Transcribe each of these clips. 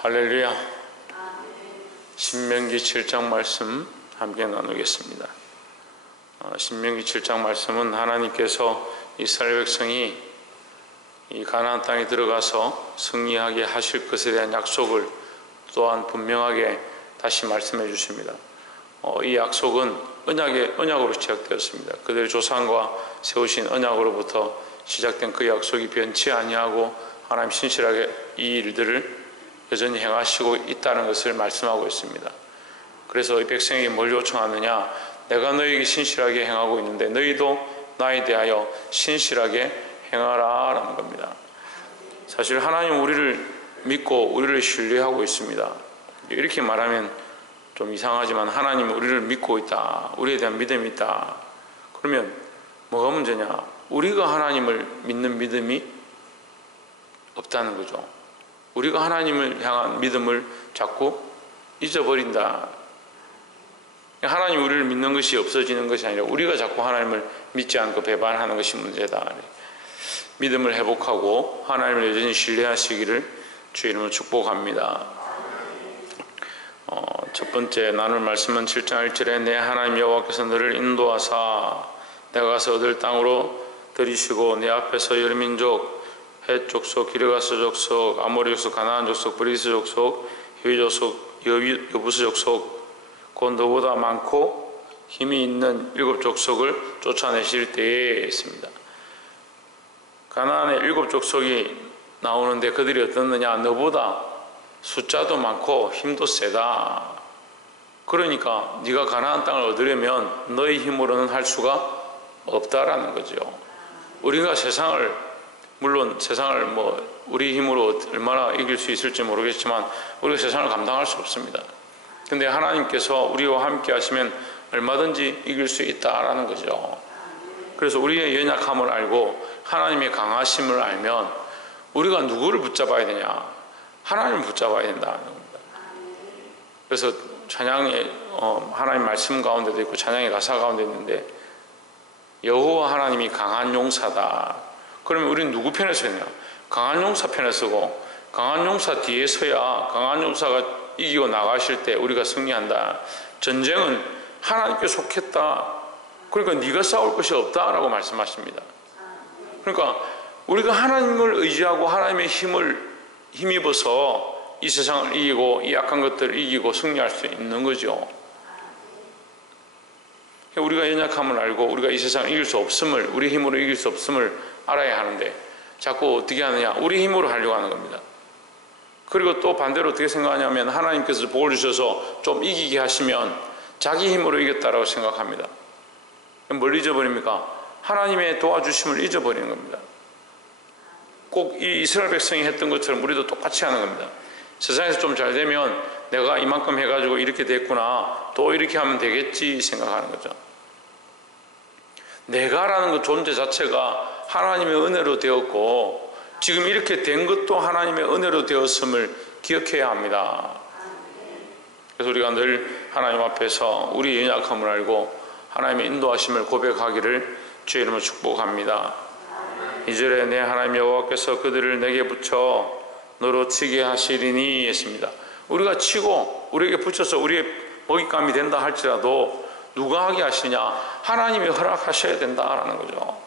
할렐루야. 신명기 7장 말씀 함께 나누겠습니다. 신명기 7장 말씀은 하나님께서 이스라엘 백성이 이 가나안 땅에 들어가서 승리하게 하실 것에 대한 약속을 또한 분명하게 다시 말씀해 주십니다. 이 약속은 언약으로 시작되었습니다. 그들의 조상과 세우신 언약으로부터 시작된 그 약속이 변치 아니하고 하나님 신실하게 이 일들을 여전히 행하시고 있다는 것을 말씀하고 있습니다. 그래서 이 백성에게 뭘 요청하느냐? 내가 너희에게 신실하게 행하고 있는데 너희도 나에 대하여 신실하게 행하라 라는 겁니다. 사실 하나님 우리를 믿고 우리를 신뢰하고 있습니다. 이렇게 말하면 좀 이상하지만 하나님은 우리를 믿고 있다, 우리에 대한 믿음이 있다. 그러면 뭐가 문제냐? 우리가 하나님을 믿는 믿음이 없다는 거죠. 우리가 하나님을 향한 믿음을 자꾸 잊어버린다. 하나님 우리를 믿는 것이 없어지는 것이 아니라 우리가 자꾸 하나님을 믿지 않고 배반하는 것이 문제다. 믿음을 회복하고 하나님을 여전히 신뢰하시기를 주의 이름으로 축복합니다. 첫 번째 나눌 말씀은 7장 1절에 내 하나님 여호와께서 너를 인도하사 내가 가서 얻을 땅으로 들이시고 내 앞에서 여러 민족 헷 족속, 기르가스 족속, 아모리 족속, 가나안 족속, 브리스 족속, 히위 족속, 여부스 족속, 곧 너보다 많고 힘이 있는 7 족속을 쫓아내실 때에 있습니다. 가나안의 7 족속이 나오는데 그들이 어떻느냐? 너보다 숫자도 많고 힘도 세다. 그러니까 네가 가나안 땅을 얻으려면 너의 힘으로는 할 수가 없다라는 거죠. 우리가 물론 세상을 우리 힘으로 얼마나 이길 수 있을지 모르겠지만 우리가 세상을 감당할 수 없습니다. 근데 하나님께서 우리와 함께 하시면 얼마든지 이길 수 있다라는 거죠. 그래서 우리의 연약함을 알고 하나님의 강하심을 알면 우리가 누구를 붙잡아야 되냐? 하나님을 붙잡아야 된다는 겁니다. 그래서 찬양의 하나님 말씀 가운데도 있고 찬양의 가사 가운데 있는데 여호와 하나님이 강한 용사다. 그러면 우리는 누구 편에 서냐? 강한 용사 편에 서고 강한 용사 뒤에 서야 강한 용사가 이기고 나가실 때 우리가 승리한다. 전쟁은 하나님께 속했다. 그러니까 네가 싸울 것이 없다라고 말씀하십니다. 그러니까 우리가 하나님을 의지하고 하나님의 힘입어서 이 세상을 이기고 이 약한 것들을 이기고 승리할 수 있는 거죠. 우리가 연약함을 알고 우리가 이 세상을 이길 수 없음을, 우리 힘으로 이길 수 없음을 알아야 하는데 자꾸 어떻게 하느냐? 우리 힘으로 하려고 하는 겁니다. 그리고 또 반대로 어떻게 생각하냐면 하나님께서 복을 주셔서 좀 이기게 하시면 자기 힘으로 이겼다라고 생각합니다. 뭘 잊어버립니까? 하나님의 도와주심을 잊어버리는 겁니다. 꼭 이 이스라엘 백성이 했던 것처럼 우리도 똑같이 하는 겁니다. 세상에서 좀 잘 되면 내가 이만큼 해가지고 이렇게 됐구나, 또 이렇게 하면 되겠지 생각하는 거죠. 내가라는 그 존재 자체가 하나님의 은혜로 되었고 지금 이렇게 된 것도 하나님의 은혜로 되었음을 기억해야 합니다. 그래서 우리가 늘 하나님 앞에서 우리의 연약함을 알고 하나님의 인도하심을 고백하기를 주의 이름으로 축복합니다. 2절에 내 하나님 여호와께서 그들을 내게 붙여 너로 치게 하시리니 했습니다. 우리가 치고 우리에게 붙여서 우리의 먹잇감이 된다 할지라도 누가 하게 하시냐? 하나님이 허락하셔야 된다라는 거죠.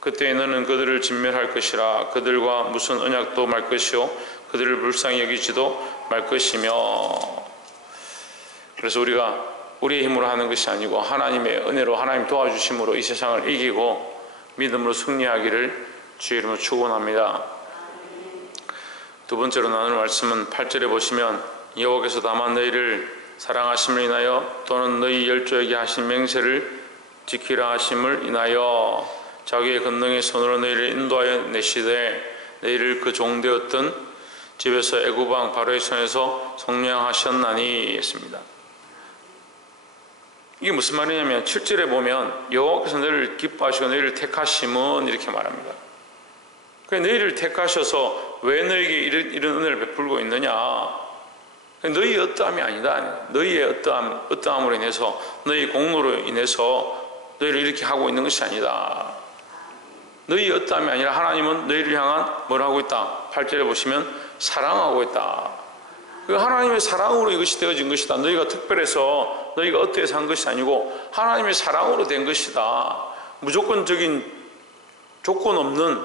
그때 너는 그들을 진멸할 것이라 그들과 무슨 언약도 말 것이요 그들을 불쌍히 여기지도 말 것이며. 그래서 우리가 우리의 힘으로 하는 것이 아니고 하나님의 은혜로 하나님 도와주심으로 이 세상을 이기고 믿음으로 승리하기를 주의 이름으로 축원합니다. 두 번째로 나눌 말씀은 8절에 보시면 여호와께서 다만 너희를 사랑하심을 인하여 또는 너희 열조에게 하신 맹세를 지키라 하심을 인하여 자기의 권능의 손으로 너희를 인도하여 내시되 너희를 그 종되었던 집에서 애굽 왕 바로의 손에서 속량하셨나니 했습니다. 이게 무슨 말이냐면 7절에 보면 여호와께서 너희를 기뻐하시고 너희를 택하심은 이렇게 말합니다. 너희를 택하셔서 왜 너희에게 이런 은혜를 베풀고 있느냐? 너희의 어떠함이 아니다. 너희의 어떠함으로 인해서 너희 공로로 인해서 너희를 이렇게 하고 있는 것이 아니다. 너희 어떠함이 아니라 하나님은 너희를 향한 뭘 하고 있다? 8절에 보시면 사랑하고 있다. 하나님의 사랑으로 이것이 되어진 것이다. 너희가 특별해서 너희가 어때서 한 것이 아니고 하나님의 사랑으로 된 것이다. 무조건적인 조건 없는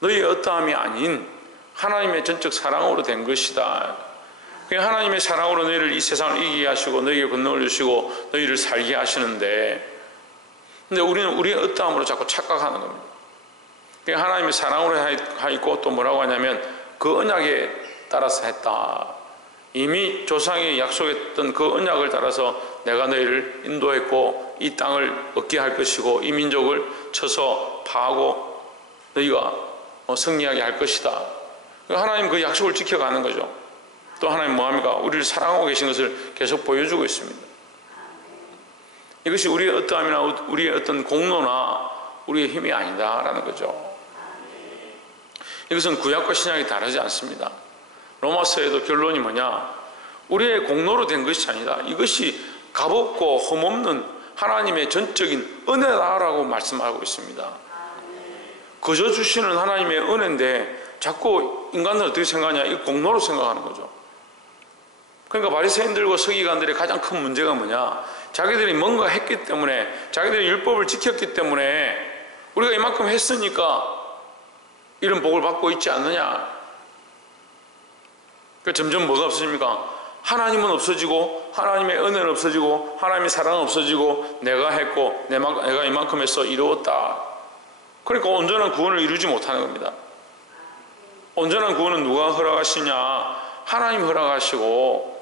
너희의 어떠함이 아닌 하나님의 전적 사랑으로 된 것이다. 하나님의 사랑으로 너희를 이 세상을 이기게 하시고 너희에게 권능을 주시고 너희를 살게 하시는데, 근데 우리는 우리의 어떠함으로 자꾸 착각하는 겁니다. 하나님의 사랑으로 하있고 또 뭐라고 하냐면 그 언약에 따라서 했다. 이미 조상이 약속했던 그 언약을 따라서 내가 너희를 인도했고 이 땅을 얻게 할 것이고 이 민족을 쳐서 파하고 너희가 승리하게 할 것이다. 하나님 그 약속을 지켜가는 거죠. 또 하나님 뭐합니까? 우리를 사랑하고 계신 것을 계속 보여주고 있습니다. 이것이 우리의 어떠함이나 우리의 어떤 공로나 우리의 힘이 아니다라는 거죠. 이것은 구약과 신약이 다르지 않습니다. 로마서에도 결론이 뭐냐? 우리의 공로로 된 것이 아니다. 이것이 값없고 흠없는 하나님의 전적인 은혜다라고 말씀하고 있습니다. 거저 주시는 하나님의 은혜인데 자꾸 인간들은 어떻게 생각하냐? 이 공로로 생각하는 거죠. 그러니까 바리새인들과 서기관들의 가장 큰 문제가 뭐냐? 자기들이 뭔가 했기 때문에, 자기들이 율법을 지켰기 때문에 우리가 이만큼 했으니까 이런 복을 받고 있지 않느냐? 그러니까 점점 뭐가 없어집니까? 하나님은 없어지고 하나님의 은혜는 없어지고 하나님의 사랑은 없어지고 내가 했고 내가 이만큼 해서 이루었다. 그러니까 온전한 구원을 이루지 못하는 겁니다. 온전한 구원은 누가 허락하시냐? 하나님이 허락하시고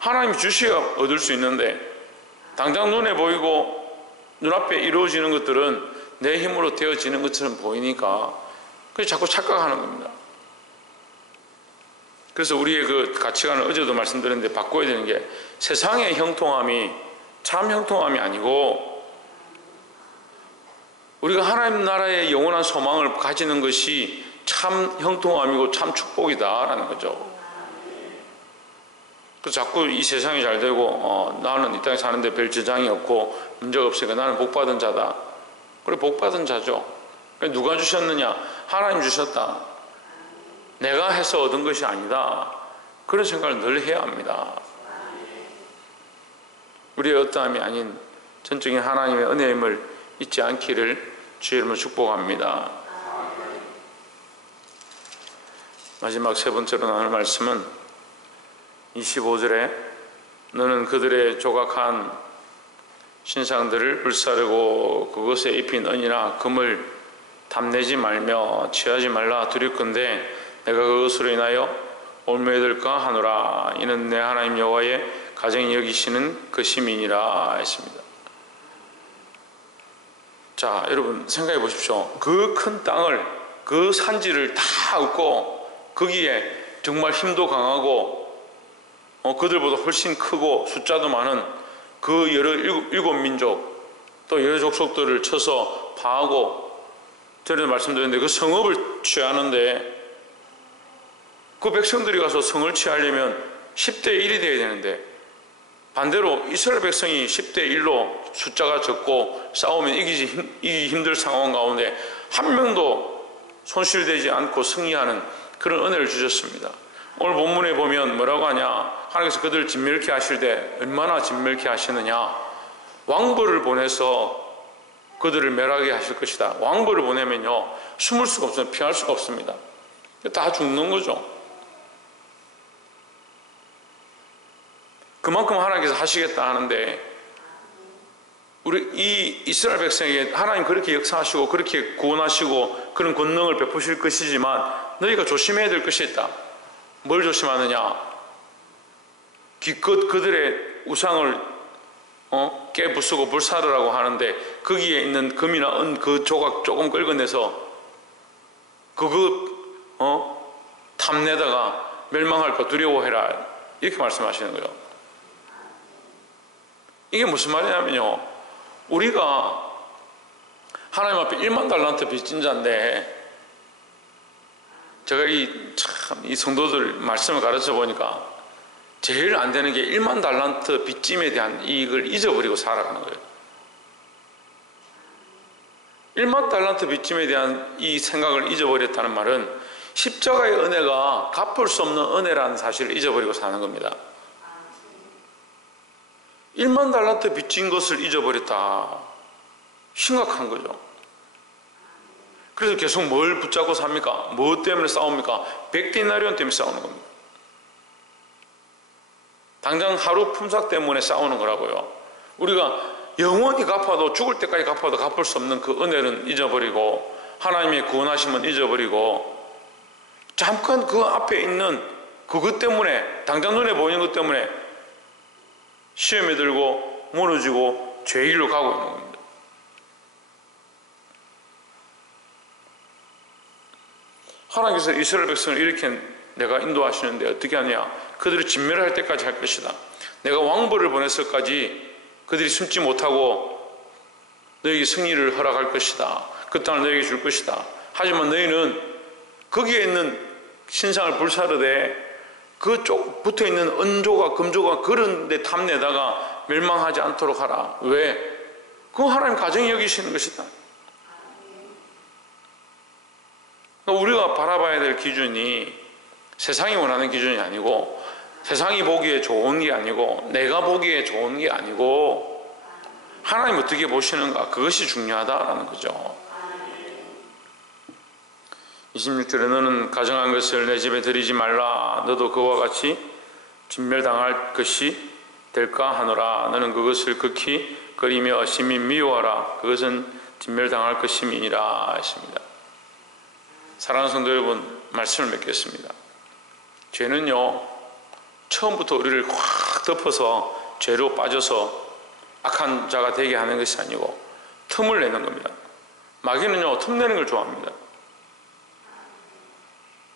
하나님이 주셔야 얻을 수 있는데, 당장 눈에 보이고 눈앞에 이루어지는 것들은 내 힘으로 되어지는 것처럼 보이니까 그래서 자꾸 착각하는 겁니다. 그래서 우리의 그 가치관을 어제도 말씀드렸는데 바꿔야 되는 게, 세상의 형통함이 참 형통함이 아니고 우리가 하나님 나라의 영원한 소망을 가지는 것이 참 형통함이고 참 축복이다라는 거죠. 그래서 자꾸 이 세상이 잘 되고 나는 이 땅에 사는데 별 저장이 없고 문제가 없으니까 나는 복받은 자다. 그래, 복받은 자죠. 누가 주셨느냐? 하나님 주셨다. 내가 해서 얻은 것이 아니다. 그런 생각을 늘 해야 합니다. 우리의 어떠함이 아닌 전적인 하나님의 은혜임을 잊지 않기를 주의 이름으로 축복합니다. 마지막 세 번째로 나눌 말씀은 25절에 너는 그들의 조각한 신상들을 불사르고 그것에 입힌 은이나 금을 탐내지 말며 취하지 말라. 두렵건대 내가 그것으로 인하여 올매들까 하노라. 이는 내 하나님 여호와의 가정이 여기시는 그 시민이라 했습니다. 자, 여러분 생각해 보십시오. 그 큰 땅을, 그 산지를 다 얻고 거기에 정말 힘도 강하고 그들보다 훨씬 크고 숫자도 많은 그 일곱 민족 또 여러 족속들을 쳐서 파하고, 전에도 말씀드렸는데 그 성읍을 취하는데 그 백성들이 가서 성을 취하려면 10대 1이 돼야 되는데 반대로 이스라엘 백성이 10대 1로 숫자가 적고 싸우면 이기기 힘들 상황 가운데 한 명도 손실되지 않고 승리하는 그런 은혜를 주셨습니다. 오늘 본문에 보면 뭐라고 하냐? 하나님께서 그들을 진멸케 하실 때 얼마나 진멸케 하시느냐? 왕벌을 보내서 그들을 멸하게 하실 것이다. 왕벌을 보내면요 숨을 수가 없어요. 피할 수가 없습니다. 다 죽는 거죠. 그만큼 하나님께서 하시겠다 하는데, 우리 이 이스라엘 백성에게 하나님 그렇게 역사하시고 그렇게 구원하시고 그런 권능을 베푸실 것이지만 너희가 조심해야 될 것이 있다. 뭘 조심하느냐? 기껏 그들의 우상을 깨부수고 불사르라고 하는데 거기에 있는 금이나 은 그 조각 조금 긁어내서 그거 탐내다가 멸망할까 두려워해라, 이렇게 말씀하시는 거예요. 이게 무슨 말이냐면요, 우리가 하나님 앞에 1만 달란트 빚진 자인데, 제가 이 성도들 말씀을 가르쳐 보니까 제일 안 되는 게 1만 달란트 빚짐에 대한 이익을 잊어버리고 살아가는 거예요. 1만 달란트 빚짐에 대한 이 생각을 잊어버렸다는 말은 십자가의 은혜가 갚을 수 없는 은혜라는 사실을 잊어버리고 사는 겁니다. 1만 달란트 빚진 것을 잊어버렸다. 심각한 거죠. 그래서 계속 뭘 붙잡고 삽니까? 무엇 때문에 싸웁니까? 100데나리온 때문에 싸우는 겁니다. 당장 하루 품삯 때문에 싸우는 거라고요. 우리가 영원히 갚아도, 죽을 때까지 갚아도 갚을 수 없는 그 은혜는 잊어버리고, 하나님의 구원하심은 잊어버리고, 잠깐 그 앞에 있는 그것 때문에, 당장 눈에 보이는 것 때문에 시험에 들고 무너지고 죄의 길로 가고 있는 겁니다. 하나님께서 이스라엘 백성을 이렇게 내가 인도하시는데 어떻게 하냐? 그들을 진멸을 할 때까지 할 것이다. 내가 왕벌을 보냈을까지 그들이 숨지 못하고 너에게 승리를 허락할 것이다. 그 땅을 너에게 줄 것이다. 하지만 너희는 거기에 있는 신상을 불사르되 그쪽 붙어있는 은조가 금조가 그런 데 탐내다가 멸망하지 않도록 하라. 왜? 그거 하나님 가정이 여기시는 것이다. 우리가 바라봐야 될 기준이 세상이 원하는 기준이 아니고, 세상이 보기에 좋은 게 아니고, 내가 보기에 좋은 게 아니고, 하나님 어떻게 보시는가, 그것이 중요하다라는 거죠. 26절에 너는 가정한 것을 내 집에 들이지 말라. 너도 그와 같이 진멸당할 것이 될까 하노라. 너는 그것을 극히 거리며 심히 미워하라. 그것은 진멸당할 것임이니라 했습니다. 사랑하는 성도 여러분, 말씀을 맺겠습니다. 죄는요, 처음부터 우리를 확 덮어서 죄로 빠져서 악한 자가 되게 하는 것이 아니고 틈을 내는 겁니다. 마귀는요, 틈내는 걸 좋아합니다.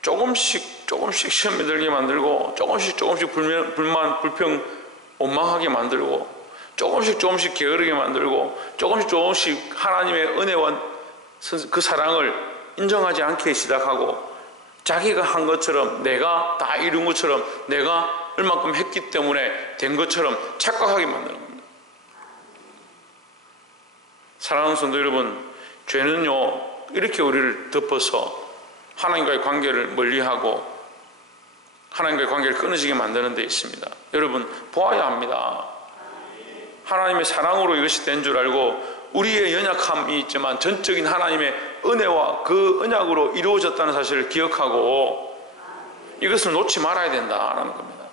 조금씩 시험에 들게 만들고, 조금씩 불만, 불평, 원망하게 만들고, 조금씩 게으르게 만들고, 조금씩 하나님의 은혜와 그 사랑을 인정하지 않게 시작하고, 자기가 한 것처럼, 내가 다 이룬 것처럼, 내가 얼마큼 했기 때문에 된 것처럼 착각하게 만드는 겁니다. 사랑하는 성도 여러분, 죄는요, 이렇게 우리를 덮어서 하나님과의 관계를 멀리하고 하나님과의 관계를 끊어지게 만드는 데 있습니다. 여러분, 보아야 합니다. 하나님의 사랑으로 이것이 된 줄 알고, 우리의 연약함이 있지만 전적인 하나님의 은혜와 그 언약으로 이루어졌다는 사실을 기억하고 이것을 놓지 말아야 된다라는 겁니다.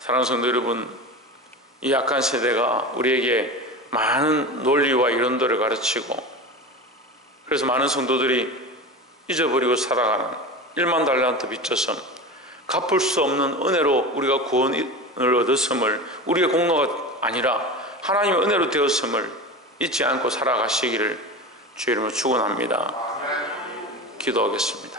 사랑하는 성도 여러분, 이 약한 세대가 우리에게 많은 논리와 이론들을 가르치고, 그래서 많은 성도들이 잊어버리고 살아가는 1만 달란트 빚졌음, 갚을 수 없는 은혜로 우리가 구원을 얻었음을, 우리의 공로가 아니라 하나님의 은혜로 되었음을 잊지 않고 살아가시기를 주의 이름으로 축원합니다. 기도하겠습니다.